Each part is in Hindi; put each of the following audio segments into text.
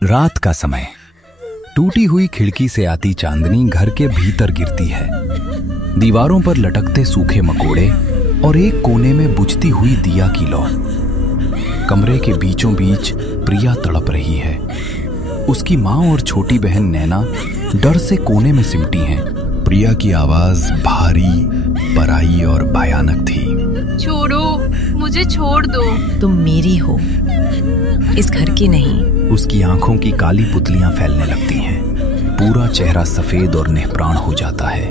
रात का समय। टूटी हुई खिड़की से आती चांदनी घर के भीतर गिरती है। दीवारों पर लटकते सूखे मकोड़े और एक कोने में बुझती हुई दिया की लौ। कमरे के बीचों बीच प्रिया तड़प रही है। उसकी माँ और छोटी बहन नैना डर से कोने में सिमटी हैं। प्रिया की आवाज भारी, पराई और भयानक थी। छोड़ो, मुझे छोड़ दो। तुम मेरी हो, इस घर की नहीं। उसकी आंखों की काली पुतलियां फैलने लगती हैं। पूरा चेहरा सफेद और निहप्राण हो जाता है।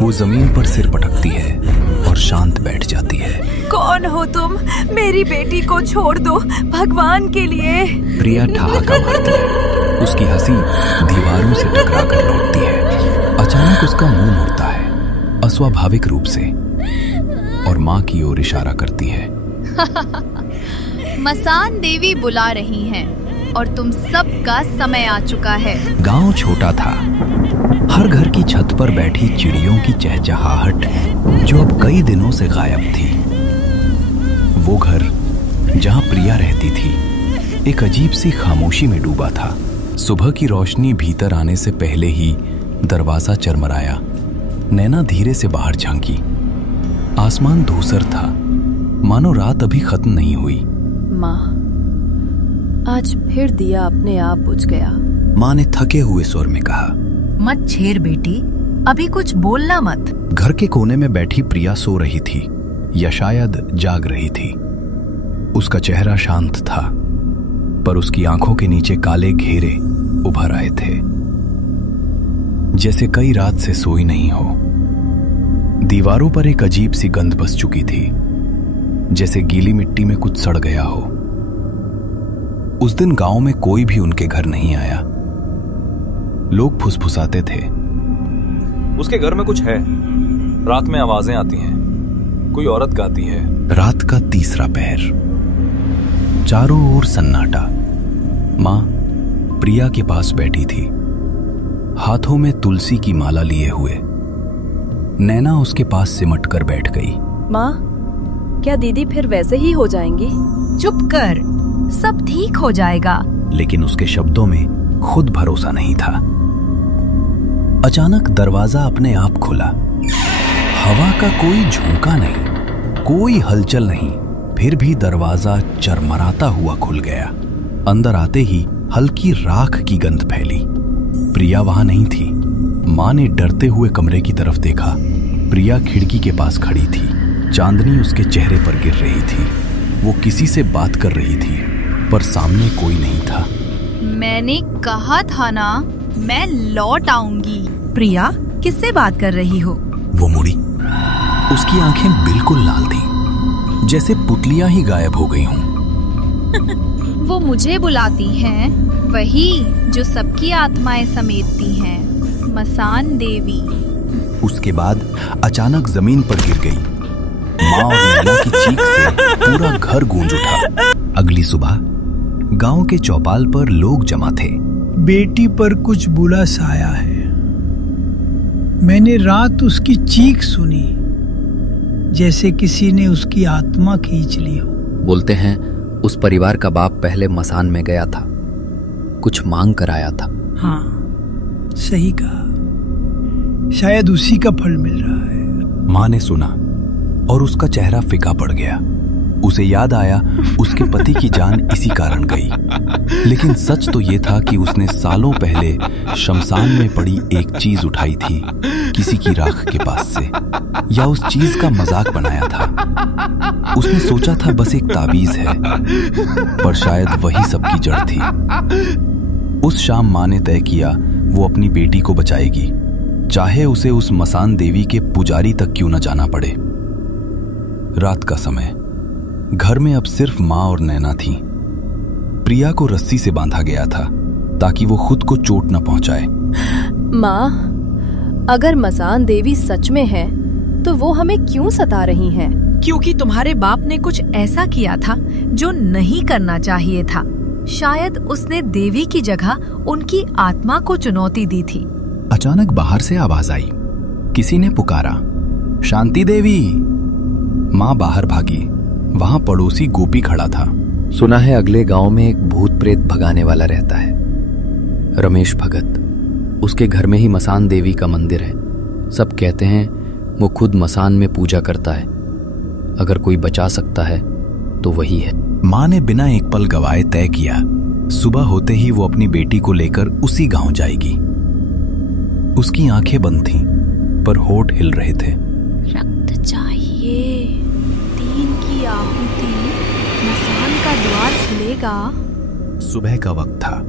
वो जमीन पर सिर पटकती है और शांत बैठ जाती है। कौन हो तुम? मेरी बेटी को छोड़ दो, भगवान के लिए। प्रिया ठहाका मारती है। उसकी हंसी दीवारों से टकरा कर लौटती है। अचानक उसका मुंह मुड़ता है, अस्वाभाविक रूप से, और माँ की ओर इशारा करती है। मसान देवी बुला रही हैं और तुम सबका समय आ चुका है। गांव छोटा था। हर घर की छत पर बैठी चिड़ियों की चहचहाहट जो अब कई दिनों से गायब थी। वो घर जहां प्रिया रहती थी एक अजीब सी खामोशी में डूबा था। सुबह की रोशनी भीतर आने से पहले ही दरवाजा चरमराया। नैना धीरे से बाहर झांकी। आसमान धूसर था, मानो रात अभी खत्म नहीं हुई। माँ, आज फिर दिया अपने आप बुझ गया। माँ ने थके हुए स्वर में कहा। मत छेड़ बेटी, अभी कुछ बोलना मत। घर के कोने में बैठी प्रिया सो रही थी या शायद जाग रही थी। उसका चेहरा शांत था, पर उसकी आंखों के नीचे काले घेरे उभर आए थे, जैसे कई रात से सोई नहीं हो। दीवारों पर एक अजीब सी गंध बस चुकी थी, जैसे गीली मिट्टी में कुछ सड़ गया हो। उस दिन गांव में कोई भी उनके घर नहीं आया। लोग फुसफुसाते थे। उसके घर में कुछ है। रात में आवाजें आती हैं, कोई औरत गाती है। रात का तीसरा पहर। चारों ओर सन्नाटा। माँ प्रिया के पास बैठी थी, हाथों में तुलसी की माला लिए हुए। नैना उसके पास सिमट कर बैठ गई। माँ, क्या दीदी फिर वैसे ही हो जाएंगी? चुप कर, सब ठीक हो जाएगा। लेकिन उसके शब्दों में खुद भरोसा नहीं था। अचानक दरवाजा अपने आप खुला। हवा का कोई झोंका नहीं, कोई हलचल नहीं, फिर भी दरवाजा चरमराता हुआ खुल गया। अंदर आते ही हल्की राख की गंध फैली। प्रिया वहां नहीं थी। माँ ने डरते हुए कमरे की तरफ देखा। प्रिया खिड़की के पास खड़ी थी। चांदनी उसके चेहरे पर गिर रही थी। वो किसी से बात कर रही थी, पर सामने कोई नहीं था। मैंने कहा था ना, मैं लौट आऊंगी। प्रिया, किससे बात कर रही हो? वो मुड़ी। उसकी आंखें बिल्कुल लाल थीं, जैसे पुतलियां ही गायब हो गई हों। वो मुझे बुलाती हैं, वही जो सबकी आत्माएं समेटती हैं, मसान देवी। उसके बाद अचानक जमीन पर गिर गई। माँ और नैना की चीख से पूरा घर गूंज उठा। अगली सुबह गांव के चौपाल पर लोग जमा थे। बेटी पर कुछ बुरा साया है। मैंने रात उसकी चीख सुनी, जैसे किसी ने उसकी आत्मा खींच ली हो। बोलते हैं उस परिवार का बाप पहले मसान में गया था, कुछ मांग कर आया था। हाँ, सही कहा। शायद उसी का फल मिल रहा है। माँ ने सुना और उसका चेहरा फीका पड़ गया। उसे याद आया उसके पति की जान इसी कारण गई। लेकिन सच तो ये था कि उसने सालों पहले शमशान में पड़ी एक चीज उठाई थी, किसी की राख के पास से, या उस चीज का मजाक बनाया था। उसने सोचा था बस एक ताबीज है, पर शायद वही सबकी जड़ थी। उस शाम माँ ने तय किया वो अपनी बेटी को बचाएगी, चाहे उसे उस मसान देवी के पुजारी तक क्यों न जाना पड़े। रात का समय। घर में अब सिर्फ माँ और नैना थी। प्रिया को रस्सी से बांधा गया था ताकि वो खुद को चोट न पहुंचाए। माँ, अगर मसान देवी सच में है तो वो हमें क्यों सता रही हैं? क्योंकि तुम्हारे बाप ने कुछ ऐसा किया था जो नहीं करना चाहिए था। शायद उसने देवी की जगह उनकी आत्मा को चुनौती दी थी। अचानक बाहर से आवाज आई। किसी ने पुकारा, शांति देवी। माँ बाहर भागी। वहां पड़ोसी गोपी खड़ा था। सुना है अगले गांव में एक भूत प्रेत भगाने वाला रहता है, रमेश भगत। उसके घर में ही मसान देवी का मंदिर है। सब कहते हैं वो खुद मसान में पूजा करता है। अगर कोई बचा सकता है तो वही है। माँ ने बिना एक पल गवाए तय किया, सुबह होते ही वो अपनी बेटी को लेकर उसी गांव जाएगी। उसकी आंखें बंद थीं, पर होठ हिल रहे थे। रक्त चाहिए, 3 की आहुति, मसान का द्वार खुलेगा। सुबह का वक्त था,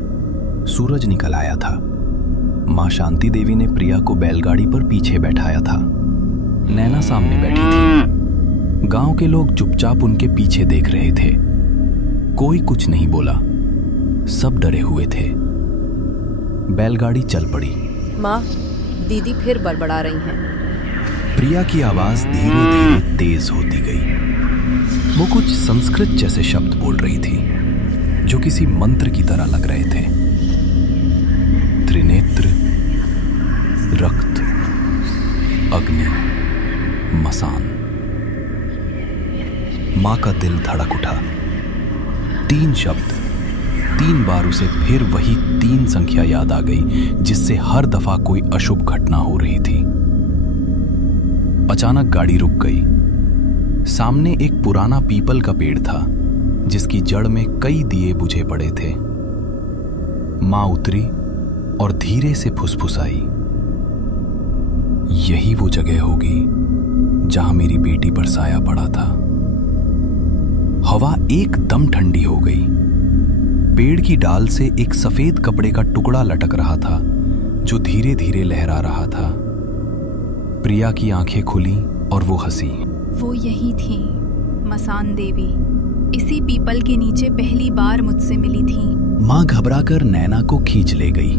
सूरज निकल आया था। माँ शांति देवी ने प्रिया को बैलगाड़ी पर पीछे बैठाया था। नैना सामने बैठी थी। गांव के लोग चुपचाप उनके पीछे देख रहे थे। कोई कुछ नहीं बोला, सब डरे हुए थे। बैलगाड़ी चल पड़ी। माँ, दीदी फिर बड़बड़ा रही हैं। प्रिया की आवाज धीरे धीरे तेज होती गई। वो कुछ संस्कृत जैसे शब्द बोल रही थी जो किसी मंत्र की तरह लग रहे थे। त्रिनेत्र, रक्त, अग्नि, मसान। मां का दिल धड़क उठा। 3 शब्द, 3 बार उसे फिर वही 3 संख्या याद आ गई, जिससे हर दफा कोई अशुभ घटना हो रही थी। अचानक गाड़ी रुक गई। सामने एक पुराना पीपल का पेड़ था, जिसकी जड़ में कई दिए बुझे पड़े थे। मां उतरी और धीरे से फुसफुसाई, यही वो जगह होगी जहां मेरी बेटी पर साया पड़ा था। हवा एकदम ठंडी हो गई। पेड़ की डाल से एक सफेद कपड़े का टुकड़ा लटक रहा था, जो धीरे धीरे लहरा रहा था। प्रिया की आंखें खुली और वो हंसी। वो यही थी, मसान देवी। इसी पीपल के नीचे पहली बार मुझसे मिली थी। मां घबराकर नैना को खींच ले गई।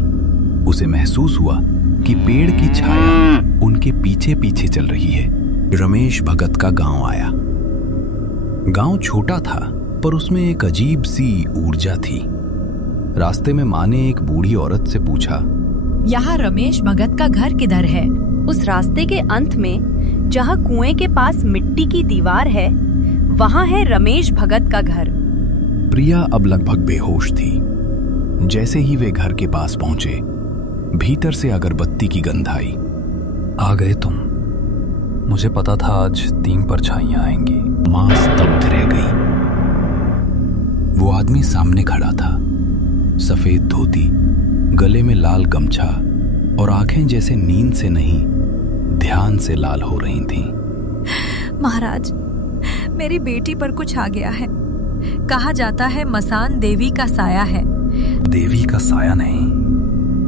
उसे महसूस हुआ कि पेड़ की छाया उनके पीछे पीछे चल रही है। रमेश भगत का गांव आया। गांव छोटा था, पर उसमें एक अजीब सी ऊर्जा थी। रास्ते में मां ने एक बूढ़ी औरत से पूछा, यहाँ रमेश भगत का घर किधर है? उस रास्ते के अंत में, जहाँ कुएं के पास मिट्टी की दीवार है, वहाँ है रमेश भगत का घर। प्रिया अब लगभग बेहोश थी। जैसे ही वे घर के पास पहुंचे, भीतर से अगरबत्ती की गंध आई। आ गए तुम। मुझे पता था आज 3 परछाइयां आएंगी। मां स्तब्ध रह गई। वो आदमी सामने खड़ा था, सफेद धोती, गले में लाल गमछा और आंखें जैसे नींद से नहीं, ध्यान से लाल हो रही थीं। महाराज, मेरी बेटी पर कुछ आ गया है। कहा जाता है मसान देवी का साया है। देवी का साया नहीं,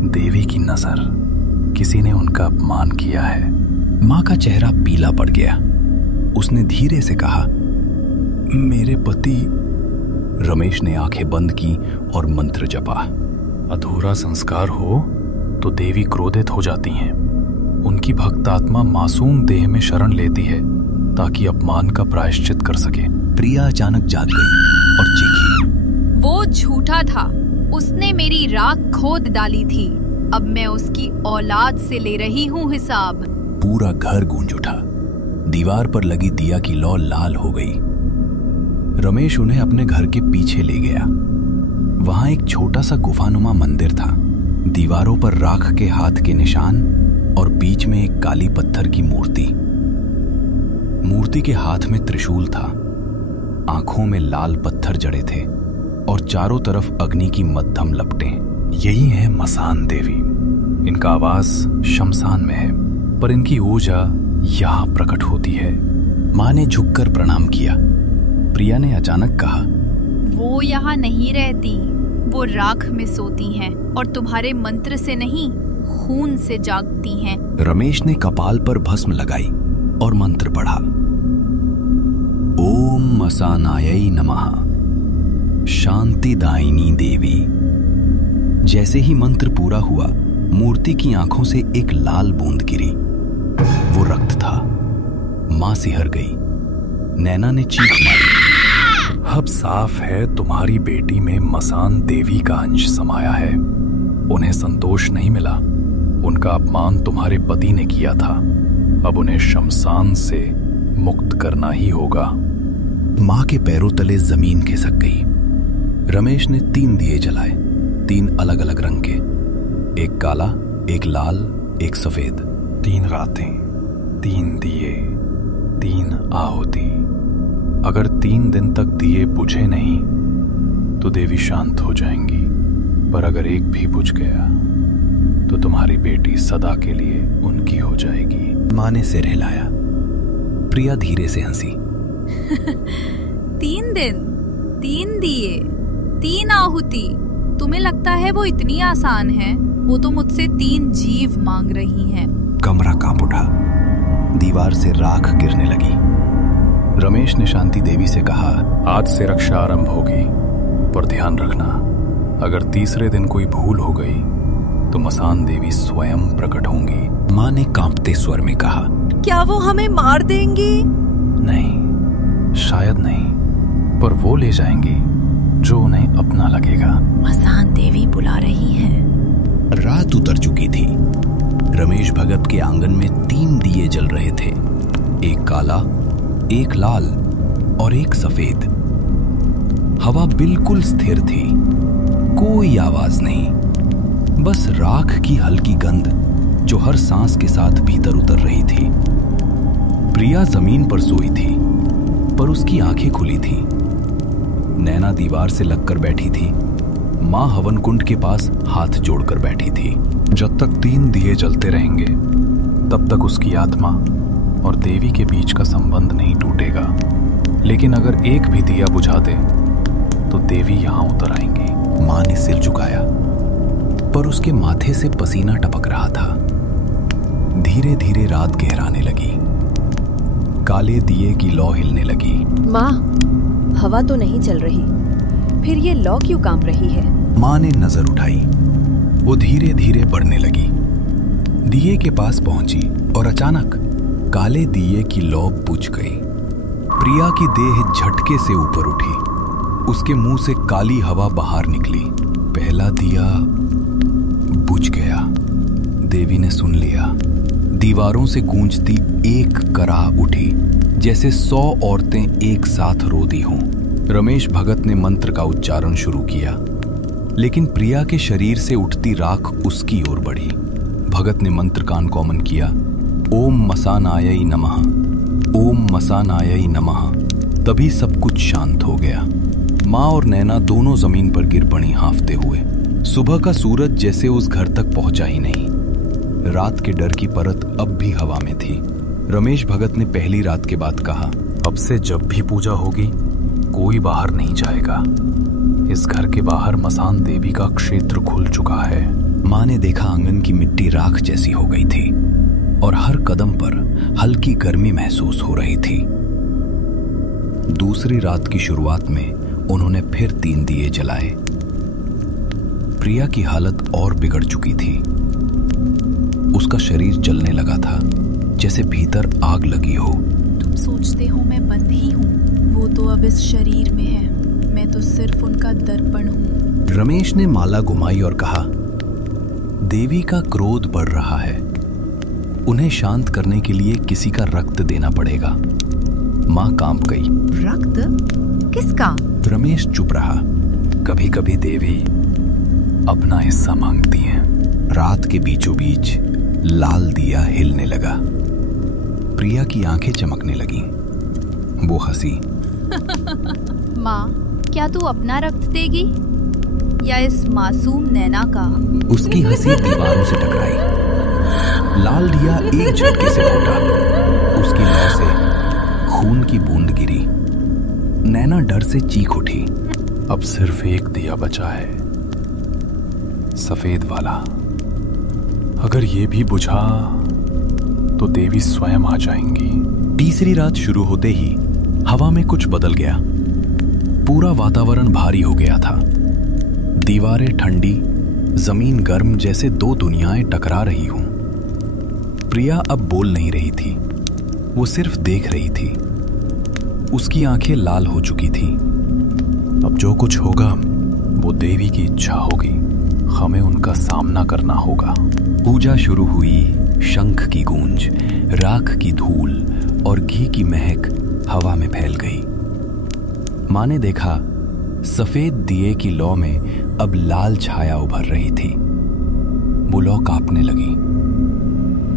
देवी की नजर। किसी ने उनका अपमान किया है। मां का चेहरा पीला पड़ गया। उसने धीरे से कहा, मेरे पति। रमेश ने आंखें बंद की और मंत्र जपा। अधूरा संस्कार हो तो देवी क्रोधित हो जाती हैं। उनकी भक्त आत्मा मासूम देह में शरण लेती है ताकि अपमान का प्रायश्चित कर सके। प्रिया अचानक जाग गई और चीखी, वो झूठा था। उसने मेरी राख खोद डाली थी। अब मैं उसकी औलाद से ले रही हूँ हिसाब। पूरा घर गूंज उठा। दीवार पर लगी दिया की लौ लाल हो गई। रमेश उन्हें अपने घर के पीछे ले गया। वहां एक छोटा सा गुफानुमा मंदिर था। दीवारों पर राख के हाथ के निशान और बीच में एक काली पत्थर की मूर्ति। मूर्ति के हाथ में त्रिशूल था। आंखों में लाल पत्थर जड़े थे और चारों तरफ अग्नि की मध्यम लपटें। यही है मसान देवी। इनका आवास शमशान में है, पर इनकी ऊर्जा यहां प्रकट होती है। मां ने झुककर प्रणाम किया। प्रिया ने अचानक कहा, वो यहाँ नहीं रहती। वो राख में सोती हैं और तुम्हारे मंत्र से नहीं, खून से जागती हैं। रमेश ने कपाल पर भस्म लगाई और मंत्र पढ़ा। ओम मसानायै नमः, शांतिदायिनी देवी। जैसे ही मंत्र पूरा हुआ, मूर्ति की आंखों से एक लाल बूंद गिरी। वो रक्त था। मां सिहर गई। नैना ने चीख मारी। अब साफ है तुम्हारी बेटी में मसान देवी का अंश समाया है। उन्हें संतोष नहीं मिला। उनका अपमान तुम्हारे पति ने किया था। अब उन्हें शमशान से मुक्त करना ही होगा। मां के पैरों तले जमीन खिसक गई। रमेश ने 3 दिए जलाए, 3 अलग अलग रंग के, एक काला, एक लाल, एक सफेद। 3 रातें, 3 दिए, 3 आहुति। अगर 3 दिन तक दिए बुझे नहीं तो देवी शांत हो जाएंगी, पर अगर एक भी बुझ गया तो तुम्हारी बेटी सदा के लिए उनकी हो जाएगी। माँ ने सिर हिलाया। प्रिया धीरे से हंसी। 3 दिन, 3 दिए, 3 आहुति, तुम्हें लगता है वो इतनी आसान है? वो तो मुझसे 3 जीव मांग रही हैं। कमरा कांप उठा, दीवार से राख गिरने लगी। रमेश ने शांति देवी से कहा, आज से रक्षा आरंभ होगी, पर ध्यान रखना, अगर तीसरे दिन कोई भूल हो गई तो मसान देवी स्वयं प्रकट होंगी। माँ ने कांपते स्वर में कहा, क्या वो हमें मार देंगी? नहीं, शायद नहीं, पर वो ले जाएंगी जो उन्हें अपना लगेगा। मसान देवी बुला रही है। रात उतर चुकी थी। रमेश भगत के आंगन में 3 दिए जल रहे थे, एक काला, एक लाल और एक सफेद। हवा बिल्कुल स्थिर थी, कोई आवाज नहीं, बस राख की हल्की गंध जो हर सांस के साथ भीतर उतर रही थी। प्रिया जमीन पर सोई थी, पर उसकी आंखें खुली थी। नैना दीवार से लगकर बैठी थी। माँ हवन कुंड के पास हाथ जोड़कर बैठी थी। जब तक 3 दिए जलते रहेंगे तब तक उसकी आत्मा और देवी के बीच का संबंध नहीं टूटेगा, लेकिन अगर एक भी दिया बुझा दे तो देवी यहां उतर आएंगी। माँ ने सिर झुकाया, पर उसके माथे से पसीना टपक रहा था। धीरे धीरे रात गहराने लगी। काले दिए की लौ हिलने लगी। माँ, हवा तो नहीं चल रही, फिर ये लौ क्यों कांप रही है? माँ ने नजर उठाई। वो धीरे धीरे बढ़ने लगी। दिए के पास पहुंची और अचानक काले दिए की लौ बुझ गई। प्रिया की देह झटके से ऊपर उठी। उसके मुंह से काली हवा बाहर निकली। पहला दिया बुझ गया। देवी ने सुन लिया। दीवारों से गूंजती एक कराह उठी, जैसे 100 औरतें एक साथ रो दी हों। रमेश भगत ने मंत्र का उच्चारण शुरू किया, लेकिन प्रिया के शरीर से उठती राख उसकी ओर बढ़ी। भगत ने मंत्र का अनुगमन किया। ओम मसानायै नमः, ओम मसानायै नमः। तभी सब कुछ शांत हो गया। माँ और नैना दोनों जमीन पर गिर पड़ी हांफते हुए। सुबह का सूरज जैसे उस घर तक पहुंचा ही नहीं। रात के डर की परत अब भी हवा में थी। रमेश भगत ने पहली रात के बाद कहा, अब से जब भी पूजा होगी कोई बाहर नहीं जाएगा। इस घर के बाहर मसान देवी का क्षेत्र खुल चुका है। माँ ने देखा आंगन की मिट्टी राख जैसी हो गई थी और हर कदम पर हल्की गर्मी महसूस हो रही थी। दूसरी रात की शुरुआत में उन्होंने फिर 3 दिए जलाए। प्रिया की हालत और बिगड़ चुकी थी। उसका शरीर जलने लगा था, जैसे भीतर आग लगी हो। तुम सोचते हो मैं बंद ही हूँ? वो तो अब इस शरीर में है, मैं तो सिर्फ उनका दर्पण हूँ। रमेश ने माला घुमाई और कहा, देवी का क्रोध बढ़ रहा है। उन्हें शांत करने के लिए किसी का रक्त देना पड़ेगा। माँ कांप गई। रक्त? किसका? रमेश चुप रहा। कभी कभी देवी अपना हिस्सा मांगती हैं। रात के बीचों बीच लाल दिया हिलने लगा। प्रिया की आंखें चमकने लगीं। वो हंसी। माँ, क्या तू अपना रक्त देगी या इस मासूम नैना का? उसकी हंसी दीवारों से टकराई। लाल दिया एक झटके से फूटा। उसकी लौ से खून की बूंद गिरी। नैना डर से चीख उठी। अब सिर्फ एक दिया बचा है, सफेद वाला। अगर ये भी बुझा तो देवी स्वयं आ जाएंगी। तीसरी रात शुरू होते ही हवा में कुछ बदल गया। पूरा वातावरण भारी हो गया था। दीवारें ठंडी, जमीन गर्म, जैसे 2 दुनियाएं टकरा रही हों। प्रिया अब बोल नहीं रही थी, वो सिर्फ देख रही थी। उसकी आंखें लाल हो चुकी थी। अब जो कुछ होगा वो देवी की इच्छा होगी। हमें उनका सामना करना होगा। पूजा शुरू हुई। शंख की गूंज, राख की धूल और घी की महक हवा में फैल गई। माँ ने देखा सफेद दिए की लौ में अब लाल छाया उभर रही थी। वो लौ कांपने लगी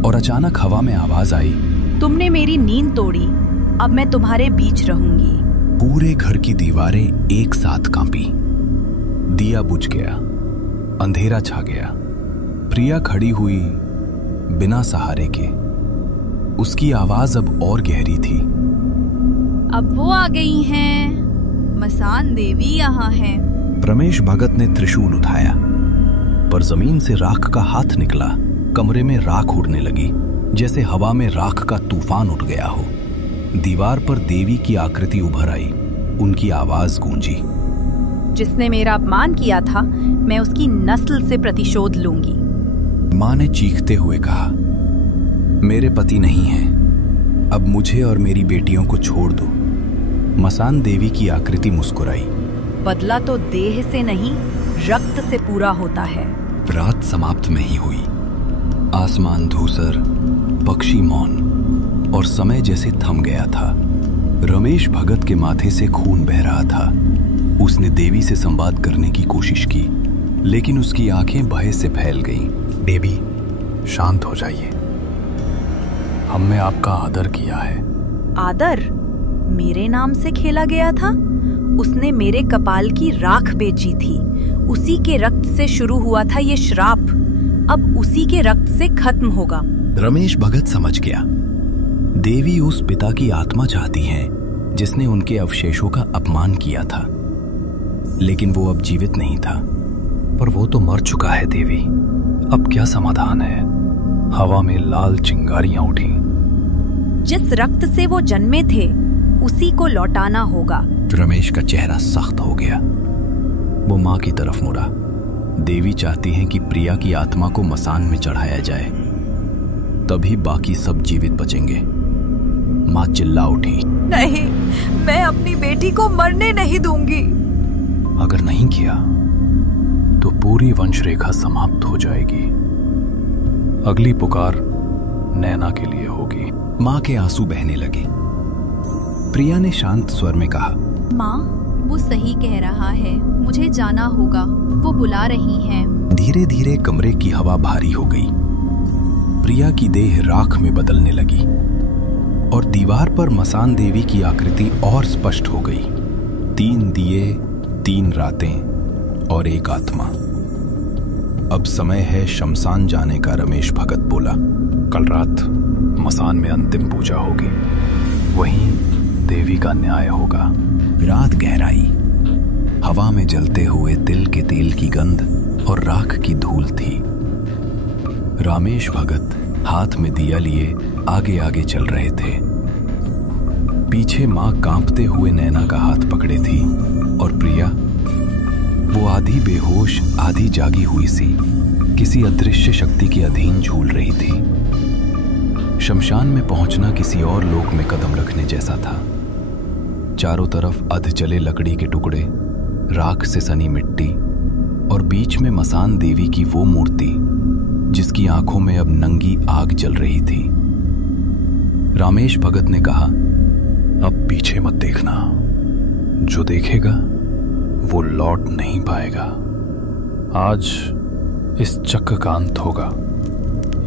और अचानक हवा में आवाज आई, तुमने मेरी नींद तोड़ी, अब मैं तुम्हारे बीच रहूंगी। पूरे घर की दीवारें एक साथ कांपी। दिया बुझ गया, अंधेरा छा गया। प्रिया खड़ी हुई बिना सहारे के। उसकी आवाज अब और गहरी थी। अब वो आ गई हैं। मसान देवी यहाँ है। रमेश भगत ने त्रिशूल उठाया, पर जमीन से राख का हाथ निकला। कमरे में राख उड़ने लगी, जैसे हवा में राख का तूफान उठ गया हो। दीवार पर देवी की आकृति उभर आई। उनकी आवाज गूंजी, जिसने मेरा अपमान किया था, मैं उसकी नस्ल से प्रतिशोध लूंगी। मां ने चीखते हुए कहा, मेरे पति नहीं हैं, अब मुझे और मेरी बेटियों को छोड़ दो। मसान देवी की आकृति मुस्कुराई। बदला तो देह से नहीं, रक्त से पूरा होता है। रात समाप्त नहीं हुई। आसमान धूसर, पक्षी मौन और समय जैसे थम गया था। रमेश भगत के माथे से खून बह रहा था। उसने देवी से संवाद करने की कोशिश की, लेकिन उसकी आंखें भय से फैल गईं। देवी, शांत हो जाइए। हमने आपका आदर किया है। आदर? मेरे नाम से खेला गया था। उसने मेरे कपाल की राख बेची थी। उसी के रक्त से शुरू हुआ था ये श्राप, अब उसी के रक्त से खत्म होगा। रमेश भगत समझ गया। देवी उस पिता की आत्मा चाहती है जिसने उनके अवशेषों का अपमान किया था, लेकिन वो अब जीवित नहीं था। पर वो तो मर चुका है देवी, अब क्या समाधान है? हवा में लाल चिंगारियां उठी। जिस रक्त से वो जन्मे थे, उसी को लौटाना होगा। रमेश का चेहरा सख्त हो गया। वो मां की तरफ मुड़ा। देवी चाहती हैं कि प्रिया की आत्मा को मसान में चढ़ाया जाए, तभी बाकी सब जीवित बचेंगे। मां चिल्ला उठी, नहीं, मैं अपनी बेटी को मरने नहीं दूंगी। अगर नहीं किया तो पूरी वंश रेखा समाप्त हो जाएगी। अगली पुकार नैना के लिए होगी। मां के आंसू बहने लगे। प्रिया ने शांत स्वर में कहा, माँ, वो सही कह रहा है, मुझे जाना होगा, वो बुला रही हैं। धीरे धीरे कमरे की हवा भारी हो गई। प्रिया की देह राख में बदलने लगी और दीवार पर मसान देवी की आकृति और स्पष्ट हो गई। 3 दिए, 3 रातें और एक आत्मा। अब समय है शमशान जाने का, रमेश भगत बोला। कल रात मसान में अंतिम पूजा होगी, वहीं देवी का न्याय होगा। रात गहराई, हवा में जलते हुए तिल के तेल की गंध और राख की धूल थी। रमेश भगत हाथ में दिया लिए आगे आगे चल रहे थे। पीछे मां कांपते हुए नैना का हाथ पकड़े थी और प्रिया, वो आधी बेहोश आधी जागी हुई सी, किसी अदृश्य शक्ति के अधीन झूल रही थी। शमशान में पहुंचना किसी और लोक में कदम रखने जैसा था। चारों तरफ अध जले लकड़ी के टुकड़े, राख से सनी मिट्टी और बीच में मसान देवी की वो मूर्ति जिसकी आंखों में अब नंगी आग जल रही थी। रमेश भगत ने कहा, अब पीछे मत देखना, जो देखेगा वो लौट नहीं पाएगा। आज इस चक्र का अंत होगा,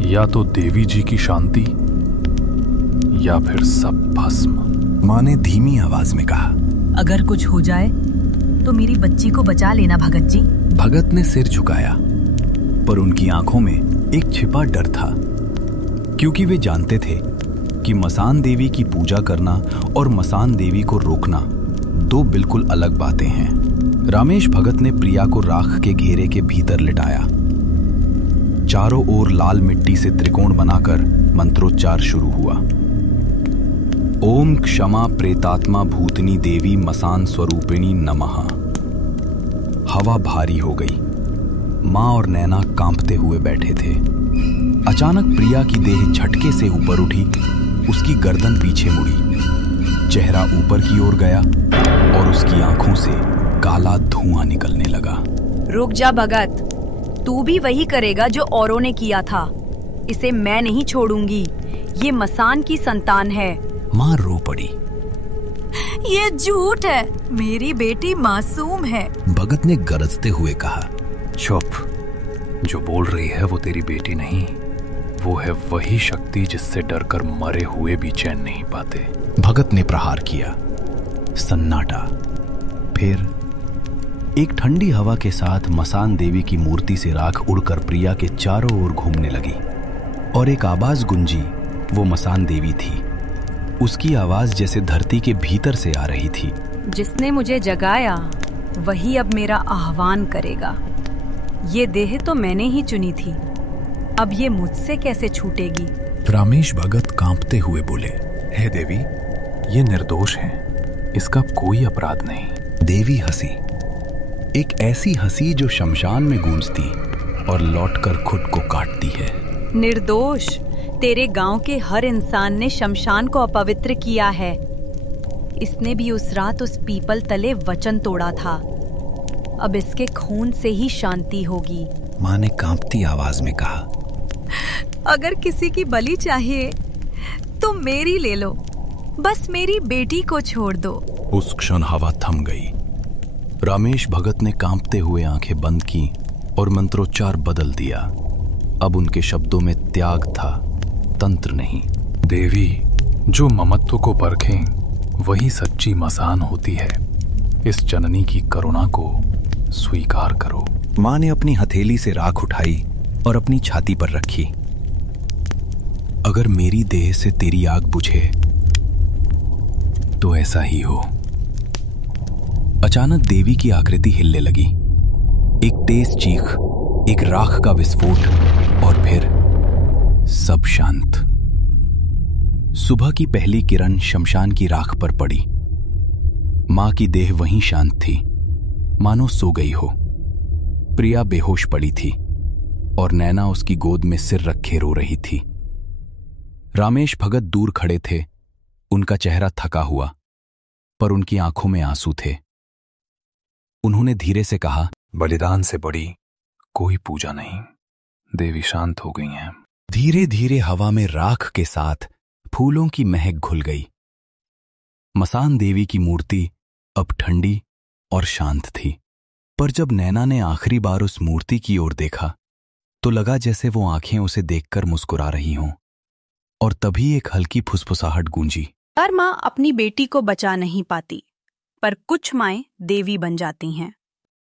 या तो देवी जी की शांति या फिर सब भस्म। मां ने धीमी आवाज में कहा, अगर कुछ हो जाए तो मेरी बच्ची को बचा लेना भगत जी। भगत ने सिर झुकाया, पर उनकी आंखों में एक छिपा डर था, क्योंकि वे जानते थे कि मसान देवी की पूजा करना और मसान देवी को रोकना 2 बिल्कुल अलग बातें हैं। रमेश भगत ने प्रिया को राख के घेरे के भीतर लिटाया। चारों ओर लाल मिट्टी से त्रिकोण बनाकर मंत्रोच्चार शुरू हुआ। ओम क्षमा प्रेतात्मा भूतनी देवी मसान स्वरूपिणी नमः। हवा भारी हो गई। मां और नैना कांपते हुए बैठे थे। अचानक प्रिया की देह झटके से ऊपर उठी। उसकी गर्दन पीछे मुड़ी, चेहरा ऊपर की ओर गया और उसकी आंखों से काला धुआं निकलने लगा। रुक जा भगत, तू भी वही करेगा जो औरों ने किया था। इसे मैं नहीं छोड़ूंगी, ये मसान की संतान है। मां रो पड़ी। ये झूठ है। मेरी बेटी मासूम है। भगत ने गरजते हुए कहा। चुप। जो बोल रही है वो तेरी बेटी नहीं, वो है वही शक्ति जिससे डरकर मरे हुए भी चैन नहीं पाते। भगत ने प्रहार किया। सन्नाटा। फिर एक ठंडी हवा के साथ मसान देवी की मूर्ति से राख उड़कर प्रिया के चारों ओर घूमने लगी और एक आवाज गुंजी। वो मसान देवी थी। उसकी आवाज जैसे धरती के भीतर से आ रही थी। जिसने मुझे जगाया वही अब मेरा आह्वान करेगा। ये देह तो मैंने ही चुनी थी, अब ये मुझसे कैसे छूटेगी। रामेश भगत कांपते हुए बोले, हे देवी, ये निर्दोष है, इसका कोई अपराध नहीं। देवी हंसी, एक ऐसी हंसी जो शमशान में गूंजती और लौटकर खुद को काटती है। निर्दोष? तेरे गांव के हर इंसान ने शमशान को अपवित्र किया है। इसने भी उस रात उस पीपल तले वचन तोड़ा था। अब इसके खून से ही शांति होगी। माँ ने कांपती आवाज में कहा। अगर किसी की बलि चाहिए तो मेरी ले लो, बस मेरी बेटी को छोड़ दो। उस क्षण हवा थम गई। रामेश भगत ने कांपते हुए आंखें बंद की और मंत्रोच्चार बदल दिया। अब उनके शब्दों में त्याग था, तंत्र नहीं। देवी, जो ममत्व को परखें वही सच्ची मसान होती है। इस जननी की करुणा को स्वीकार करो। माँ ने अपनी हथेली से राख उठाई और अपनी छाती पर रखी। अगर मेरी देह से तेरी आग बुझे तो ऐसा ही हो। अचानक देवी की आकृति हिलने लगी। एक तेज चीख, एक राख का विस्फोट और फिर सब शांत। सुबह की पहली किरण शमशान की राख पर पड़ी। मां की देह वहीं शांत थी, मानो सो गई हो। प्रिया बेहोश पड़ी थी और नैना उसकी गोद में सिर रखे रो रही थी। रामेश भगत दूर खड़े थे। उनका चेहरा थका हुआ, पर उनकी आंखों में आंसू थे। उन्होंने धीरे से कहा, बलिदान से बड़ी कोई पूजा नहीं। देवी शांत हो गई हैं। धीरे धीरे हवा में राख के साथ फूलों की महक घुल गई। मसान देवी की मूर्ति अब ठंडी और शांत थी। पर जब नैना ने आखिरी बार उस मूर्ति की ओर देखा तो लगा जैसे वो आंखें उसे देखकर मुस्कुरा रही हों। और तभी एक हल्की फुसफुसाहट गूंजी। हर माँ अपनी बेटी को बचा नहीं पाती, पर कुछ माएं देवी बन जाती हैं।